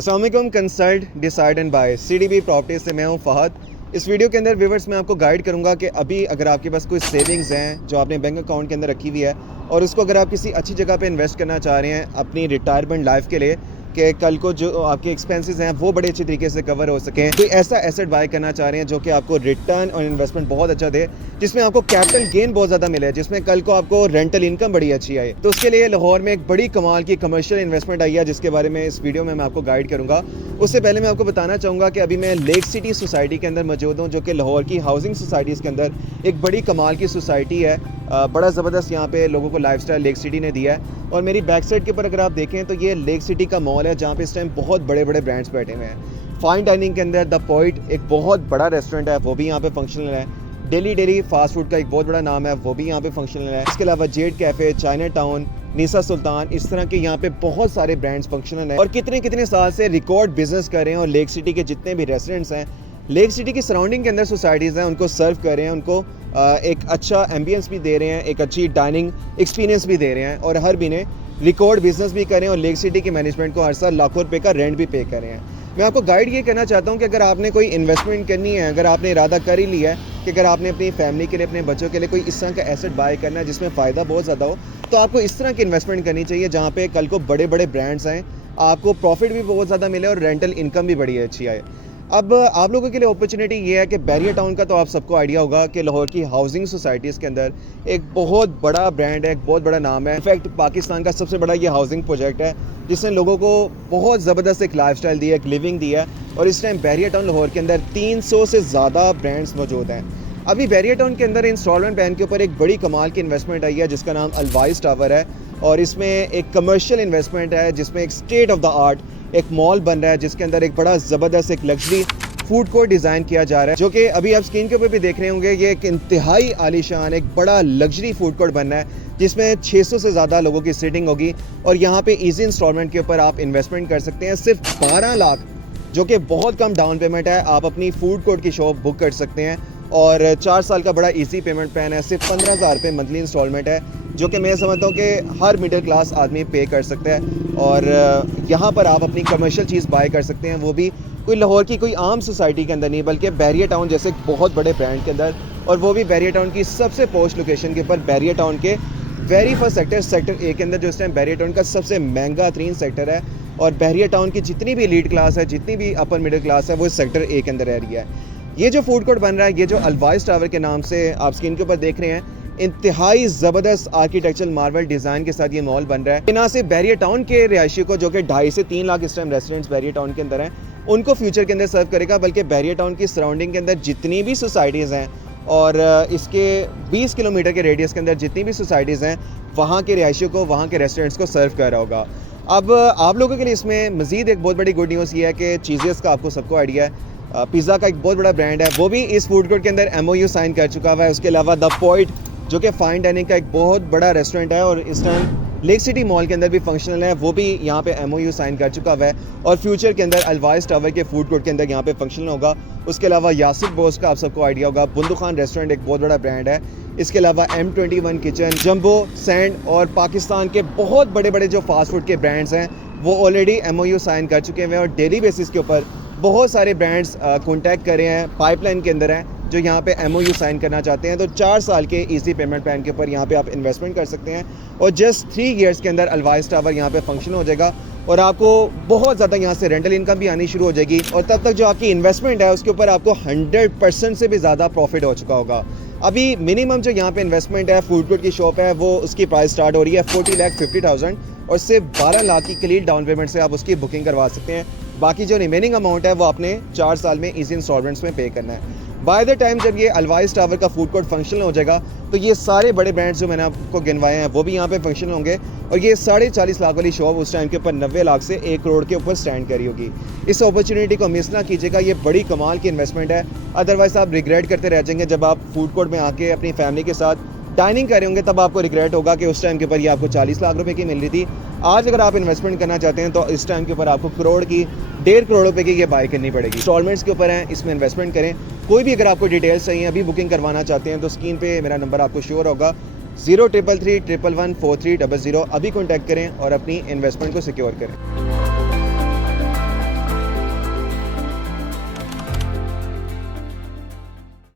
अस्सलाम वालेकुम। Consult decide and by CDB properties से मैं हूं फ़हद। इस वीडियो के अंदर व्यूवर्स मैं आपको गाइड करूंगा कि अभी अगर आपके पास कोई सेविंग्स हैं जो आपने बैंक अकाउंट के अंदर रखी हुई है और उसको अगर आप किसी अच्छी जगह पे इन्वेस्ट करना चाह रहे हैं अपनी रिटायरमेंट लाइफ के लिए कि कल को जो आपके एक्सपेंसेस हैं वो बड़े अच्छे तरीके से कवर हो सकें, कोई ऐसा एसेट बाय करना चाह रहे हैं जो कि आपको रिटर्न और इन्वेस्टमेंट बहुत अच्छा दे, जिसमें आपको कैपिटल गेन बहुत ज़्यादा मिले, जिसमें कल को आपको रेंटल इनकम बड़ी अच्छी आए, तो उसके लिए लाहौर में एक बड़ी कमाल की कमर्शियल इन्वेस्टमेंट आई है जिसके बारे में इस वीडियो में मैं आपको गाइड करूँगा। उससे पहले मैं आपको बताना चाहूँगा कि अभी मैं लेक सिटी सोसाइटी के अंदर मौजूद हूँ जो कि लाहौर की हाउसिंग सोसाइटीज़ के अंदर एक बड़ी कमाल की सोसाइटी है। बड़ा ज़बरदस्त यहाँ पे लोगों को लाइफस्टाइल लेक सिटी ने दिया है। और मेरी बैक साइड के ऊपर अगर आप देखें तो ये लेक सिटी का मॉल है जहाँ पे इस टाइम बहुत बड़े बड़े ब्रांड्स बैठे हुए हैं। फाइन डाइनिंग के अंदर द पॉइंट एक बहुत बड़ा रेस्टोरेंट है, वो भी यहाँ पे फंक्शनल है। डेली फास्ट फूड का एक बहुत बड़ा नाम है, वो भी यहाँ पे फंक्शनल है। इसके अलावा जेड कैफ़े, चाइना टाउन, निसा सुल्तान, इस तरह के यहाँ पे बहुत सारे ब्रांड्स फंक्शनल हैं और कितने साल से रिकॉर्ड बिजनेस कर रहे हैं। और लेक सिटी के जितने भी रेस्टोरेंट्स हैं, लेक सिटी की सराउंडिंग के अंदर सोसाइटीज़ हैं, उनको सर्व कर रहे हैं, उनको एक अच्छा एम्बियंस भी दे रहे हैं, एक अच्छी डाइनिंग एक्सपीरियंस भी दे रहे हैं और हर महीने रिकॉर्ड बिजनेस भी कर रहे हैं और लेक सिटी की मैनेजमेंट को हर साल लाखों रुपए का रेंट भी पे कर रहे हैं। मैं आपको गाइड ये करना चाहता हूँ कि अगर आपने कोई इन्वेस्टमेंट करनी है, अगर आपने इरादा कर ही लिया है कि अगर आपने अपनी फैमिली के लिए, अपने बच्चों के लिए कोई इस तरह का एसेट बाय करना है जिसमें फ़ायदा बहुत ज़्यादा हो, तो आपको इस तरह की इन्वेस्टमेंट करनी चाहिए जहाँ पे कल को बड़े बड़े ब्रांड्स आएँ, आपको प्रॉफिट भी बहुत ज़्यादा मिले और रेंटल इनकम भी बड़ी अच्छी आए। अब आप लोगों के लिए अपॉर्चुनिटी ये है कि बैरियर टाउन का तो आप सबको आइडिया होगा कि लाहौर की हाउसिंग सोसाइटीज़ के अंदर एक बहुत बड़ा ब्रांड है, एक बहुत बड़ा नाम है। इनफैक्ट पाकिस्तान का सबसे बड़ा ये हाउसिंग प्रोजेक्ट है जिसने लोगों को बहुत ज़बरदस्त एक लाइफस्टाइल दी है, एक लिविंग दी है। और इस टाइम बैरियर टाउन लाहौर के अंदर 300 से ज़्यादा ब्रांड्स मौजूद हैं। अभी बैरियर टाउन के अंदर इंस्टॉलमेंट प्लान के ऊपर एक बड़ी कमाल की इन्वेस्टमेंट आई है जिसका नाम अलवाइस टावर है और इसमें एक कमर्शियल इन्वेस्टमेंट है जिसमें एक स्टेट ऑफ द आर्ट एक मॉल बन रहा है जिसके अंदर एक बड़ा ज़बरदस्त एक लग्जरी फूड कोर्ट डिज़ाइन किया जा रहा है, जो कि अभी आप स्क्रीन के ऊपर भी देख रहे होंगे। ये एक इंतहाई आलीशान एक बड़ा लग्जरी फूड कोर्ट बनना है जिसमें 600 से ज़्यादा लोगों की सीटिंग होगी और यहाँ पे इजी इंस्टॉलमेंट के ऊपर आप इन्वेस्टमेंट कर सकते हैं। सिर्फ 12 लाख, जो कि बहुत कम डाउन पेमेंट है, आप अपनी फूड कोर्ट की शॉप बुक कर सकते हैं और 4 साल का बड़ा ईजी पेमेंट प्लान है। सिर्फ 15,000 रुपये मंथली इंस्टॉलमेंट है जो कि मैं समझता हूँ कि हर मिडिल क्लास आदमी पे कर सकता है। और यहाँ पर आप अपनी कमर्शियल चीज़ बाय कर सकते हैं, वो भी कोई लाहौर की कोई आम सोसाइटी के अंदर नहीं बल्कि बैरियर टाउन जैसे बहुत बड़े ब्रांड के अंदर, और वो भी बैरियर टाउन की सबसे पोस्ट लोकेशन के ऊपर। बैरियर टाउन के वेरी फर्स्ट सेक्टर A के अंदर जो इस टाइम बैरियर टाउन का सबसे महंगा तरीन सेक्टर है और बैरियर टाउन की जितनी भी एलीट क्लास है, जितनी भी अपर मिडिल क्लास है, वो सेक्टर A के अंदर रह रही है। ये जो फूड कोर्ट बन रहा है, ये जो अलवाइस टावर के नाम से आप स्क्रीन के ऊपर देख रहे हैं, इंतहाई ज़बरदस्त आर्किटेक्चरल मार्बल डिज़ाइन के साथ ये मॉल बन रहा है। ना सिर्फ बैरियर टाउन के रिहायशी को, जो कि 2.5 से 3 लाख इस टाइम रेस्टोरेंट्स बैरियर टाउन के अंदर हैं, उनको फ्यूचर के अंदर सर्व करेगा, बल्कि बैरियर टाउन की सराउंडिंग के अंदर जितनी भी सोसाइटीज़ हैं और इसके 20 किलोमीटर के रेडियस के अंदर जितनी भी सोसाइटीज़ हैं, वहाँ के रिहायशियों को, वहाँ के रेस्टोरेंट्स को सर्व कर रहा होगा। अब आप लोगों के लिए इसमें मज़ीद एक बहुत बड़ी गुड न्यूज़ ये है कि चीज़ेस का आपको सबको आइडिया है, पिज़्ज़ा का एक बहुत बड़ा ब्रांड है, वो भी इस फूड कोर्ट के अंदर MOU साइन कर चुका हुआ है। उसके अलावा द पॉइंट जो कि फाइन डाइनिंग का एक बहुत बड़ा रेस्टोरेंट है और इस टाइम लेक सिटी मॉल के अंदर भी फंक्शनल है, वो भी यहाँ पे MOU साइन कर चुका हुआ है और फ्यूचर के अंदर अलवाइस टावर के फूड कोर्ट के अंदर यहाँ पे फंक्शनल होगा। उसके अलावा यासिर बोस का आप सबको आइडिया होगा, बुंदू खान रेस्टोरेंट एक बहुत बड़ा ब्रांड है। इसके अलावा M21 किचन, जंबो सैंड और पाकिस्तान के बहुत बड़े बड़े जो फास्ट फूड के ब्रांड्स हैं वो ऑलरेडी MOU साइन कर चुके हैं और डेली बेसिस के ऊपर बहुत सारे ब्रांड्स कॉन्टैक्ट कर रहे हैं, पाइपलाइन के अंदर हैं जो यहाँ पे MOU साइन करना चाहते हैं। तो 4 साल के इजी पेमेंट प्लान के ऊपर यहाँ पे आप इन्वेस्टमेंट कर सकते हैं और जस्ट 3 ईयर्स के अंदर अलवाइस टावर यहाँ पे फंक्शन हो जाएगा और आपको बहुत ज़्यादा यहाँ से रेंटल इनकम भी आनी शुरू हो जाएगी और तब तक जो आपकी इन्वेस्टमेंट है उसके ऊपर आपको 100% से भी ज़्यादा प्रॉफिट हो चुका होगा। अभी मिनिमम जो यहाँ पे इन्वेस्टमेंट है, फूड कोर्ट की शॉप है, वो उसकी प्राइस स्टार्ट हो रही है 40,50,000 और सिर्फ 12 लाख की क्लियर डाउन पेमेंट से आप उसकी बुकिंग करवा सकते हैं। बाकी जो रिमेनिंग अमाउंट है वो आपने 4 साल में इजी इंस्टॉलमेंट्स में पे करना है। बाय द टाइम जब ये अलवाइस टावर का फूड कोर्ट फंक्शनल हो जाएगा तो ये सारे बड़े ब्रांड्स जो मैंने आपको गिनवाए हैं वो भी यहाँ पे फंक्शनल होंगे और ये 40.5 लाख वाली शॉप उस टाइम के ऊपर 90 लाख से 1 करोड़ के ऊपर स्टैंड करी होगी। इस अपॉर्चुनिटी को मिस ना कीजिएगा, ये बड़ी कमाल की इन्वेस्टमेंट है। अदरवाइज आप रिग्रेट करते रह जाएंगे जब आप फूड कोर्ट में आके अपनी फैमिली के साथ डाइनिंग कर रहे होंगे, तब आपको रिग्रेट होगा कि उस टाइम के ऊपर ये आपको 40 लाख रुपए की मिल रही थी। आज अगर आप इन्वेस्टमेंट करना चाहते हैं तो इस टाइम के ऊपर आपको करोड़ की, 1.5 करोड़ रुपए की ये बाय करनी पड़ेगी। इंस्टॉलमेंट्स के ऊपर है, इसमें इन्वेस्टमेंट करें। कोई भी अगर आपको डिटेल्स चाहिए, अभी बुकिंग करवाना चाहते हैं तो स्क्रीन पे मेरा नंबर आपको शोर होगा 0333 111 4300। अभी कॉन्टैक्ट करें और अपनी इन्वेस्टमेंट को सिक्योर करें।